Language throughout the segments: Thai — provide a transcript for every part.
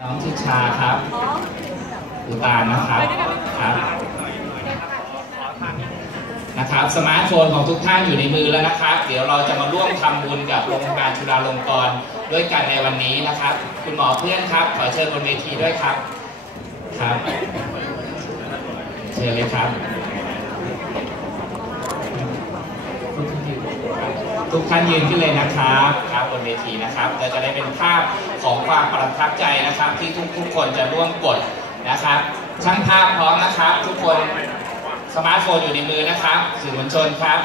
น้องทิชาครับอุตานนะครับครับนะครับ สมาร์ทโฟนของทุกท่านอยู่ในมือแล้วนะครับ เดี๋ยวเราจะมาร่วมทำบุญกับโรงพยาบาลจุฬาลงกรณ์ด้วยกันในวันนี้นะครับ คุณหมอเพื่อนครับ ขอเชิญบนเวทีด้วยครับ ครับ เชิญเลยครับ ทุกท่านยืนขึ้นเลยนะครับครับบนเวทีนะครับเราจะได้เป็นภาพของความประทับใจนะครับ ที่ทุกทุกคนจะร่วมกดนะครับช่างภาพพร้อมนะครับ ทุกคนสมาร์ทโฟนอยู่ในมือนะครับสื่อมวลชนครับ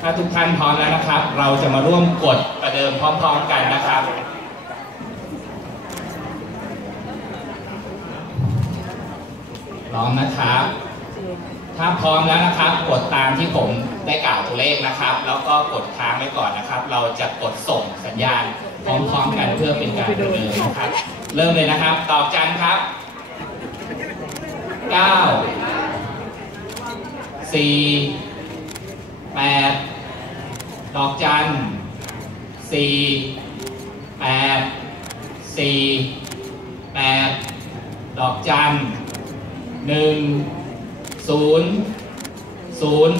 ถ้าทุกท่านพร้อมแล้วนะครับ เราจะมาร่วมกดประเดิมพร้อม ๆ กันนะครับพร้อมนะครับ ถ้าพร้อมแล้วนะครับ กดตามที่ผมได้กล่าวตัวเลขนะครับ แล้วก็กดค้างไว้ก่อนนะครับ เราจะกดส่งสัญญาณพร้อมๆกันเพื่อเป็นการประเดิมนะครับ เริ่มเลยนะครับ ตอบจันครับ 9 4 8 ดอกจัน 4 8 4 8 ดอกจัน 1 ศูนย์ศูนย์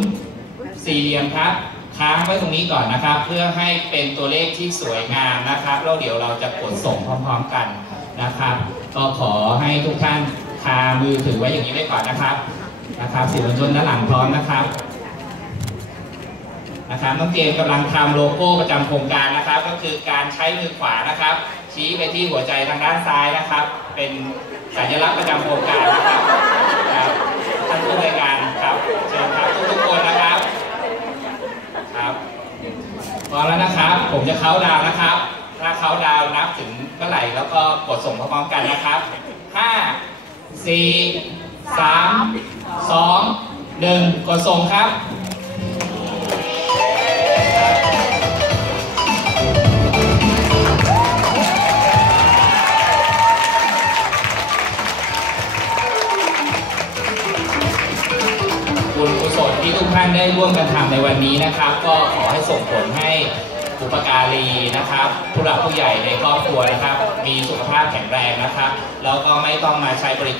สี่เหลี่ยมครับ ค้างไว้ตรงนี้ก่อนนะครับ เพื่อให้เป็นตัวเลขที่สวยงามนะครับแล้วเดี๋ยวเราจะกดส่งพร้อมๆกันนะครับ ก็ขอให้ทุกท่านคามือถือไว้อย่างนี้ไว้ก่อนนะครับนะครับสื่อมวลชนด้านหลังพร้อมนะครับนะครับน้องเจมส์กำลังทำโลโก้ประจำโครงการนะครับ ก็คือการใช้มือขวานะครับ ชี้ไปที่หัวใจทางด้านซ้ายนะครับ เป็นสัญลักษณ์ประจำโครงการนะครับครับ ท่านผู้บริการครับเชิญครับทุกๆคนนะครับครับ พร้อมแล้วนะครับ ผมจะเค้าดาวนะครับ ถ้าเค้าดาวนับถึงเมื่อไหร่แล้วก็กดส่งพร้อมกันนะครับห้าสี่สามสองหนึ่งกดส่งครับ ท่านได้ร่วมกันทำในวันนี้นะครับ ก็ขอให้ส่งผลให้อุปการีนะครับผู้หลักผู้ใหญ่ในครอบครัวนะครับ มีสุขภาพแข็งแรงนะครับ แล้วก็ไม่ต้องมาใช้บริการ